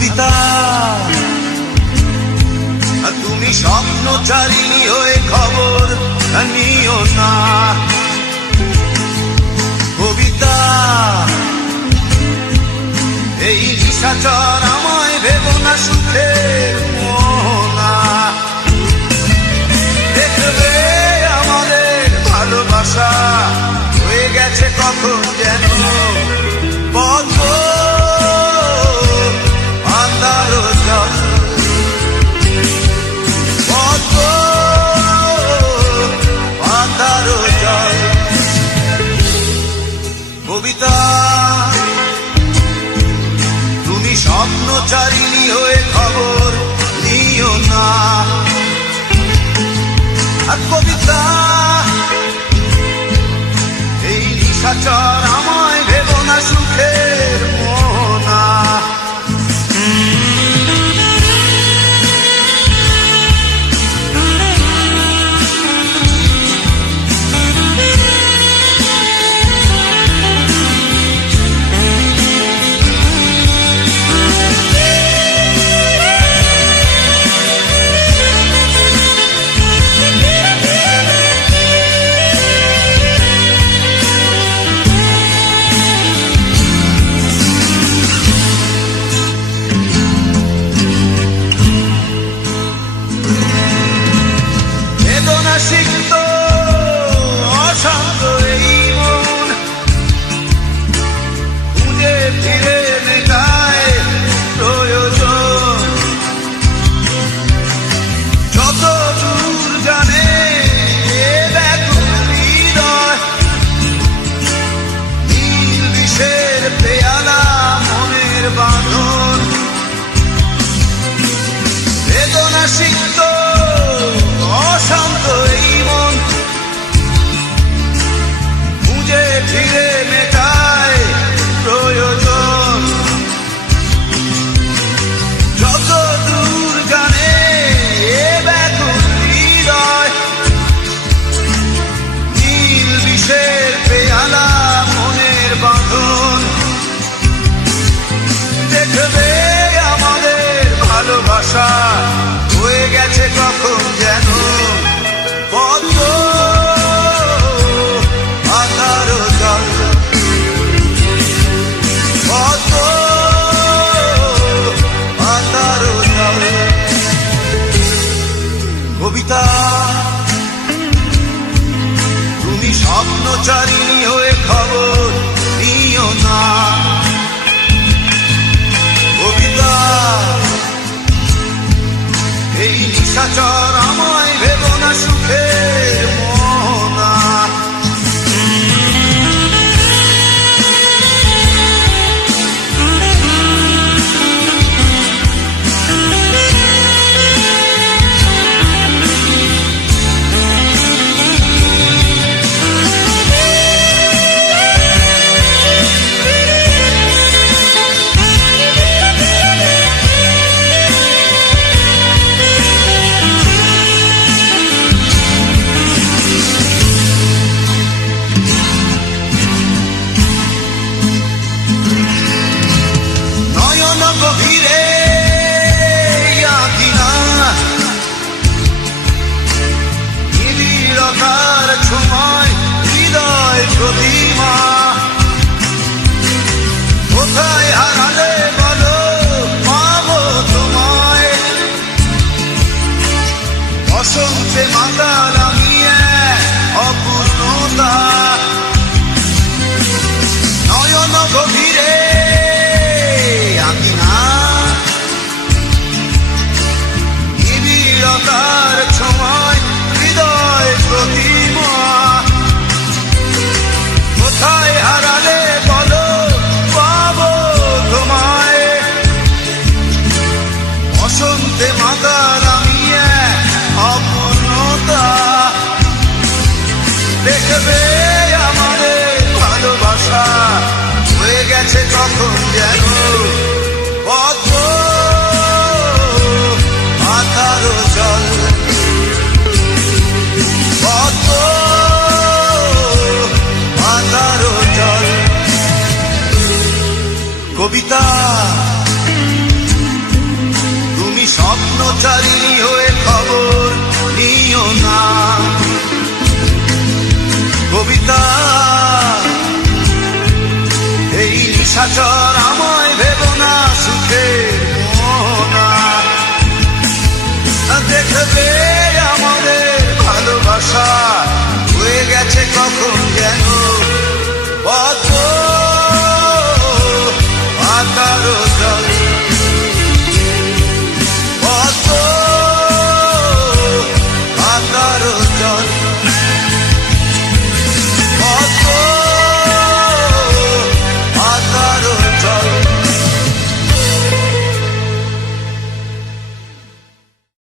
কবিতা তুমি স্বপ্নচারিণী হয়ে খবর নিও না। কবিতা এই নিশাচর আমায় ভেবো না সুখের মোহনা। দেখবে আমাদের ভালোবাসা হয়ে গেছে কখন যেন পদ্ম আন্ধার জল, পদ্ম আন্ধার জল। কবিতা তুমি স্বপ্নচারিণী হয়ে খবর নিও না। আর কবিতা এই নিশাচর আমায় ভেবো না সুখের মোহনা। সিক্ত অশান্ত এই মন খুঁজে ফিরে মেটায় প্রয়োজন। যত দূর জানে ব্যাকুল হৃদয়, নীল বিষের পেয়ালা মনের বাঁধন। বেদনা সিক্ত অশান্ত এই মন খুঁজে ফিরে মেটায় প্রয়োজন। যত দূর জানে ব্যাকুল হৃদয়, নীল বিষের পেয়ালা মনের বাঁধন। দেখবে আমাদের ভালোবাসা হয়ে গেছে কখন যেন পদ্ম আন্ধার জল, পদ্ম আন্ধার জল। কবিতা তুমি স্বপ্নচারিণী হয়ে খবর নিও না। কবিতা এই নিশাচর আমায় ভেবো না সুখের মোহনা। গভীরে নিবিড়তার ছোঁয়ায় হৃদয় প্রতিমা। কোথায় হারালে বলো পাবো তোমায়, বসন্তে মাতাল আমি অপূর্ণতা। নয়ন গভীরে নিবিড়তার ছোঁয়ায় হৃদয় প্রতিমা। কোথায় হারালে বলো পাবো তোমায়, বসন্তে মাতাল আমি অপূর্ণতা। দেখবে আমাদের ভালোবাসা হয়ে গেছে কখন যেন পদ্ম আন্ধার জল, পদ্ম আন্ধার জল। কবিতা না কবিতা এই নিশাচর আমার